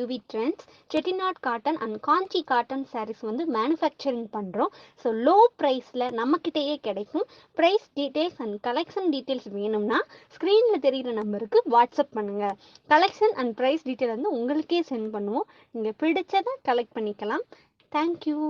UV Trendz, Chettinad Cotten and Kanchi Cotton sarees வந்து manufacturing பண்றோம். So low priceல நம்மக்கிட்டேயே கிடைக்கும். Price details and collection details வேணும்னா ஸ்க்ரீன்ல தெரியுற நம்பருக்கு வாட்ஸ்அப் பண்ணுங்க. Collection and price detail வந்து உங்களுக்கே சென்ட் பண்ணுவோம். நீங்க பிடிச்சதை கலெக்ட் பண்ணிக்கலாம். Thank you.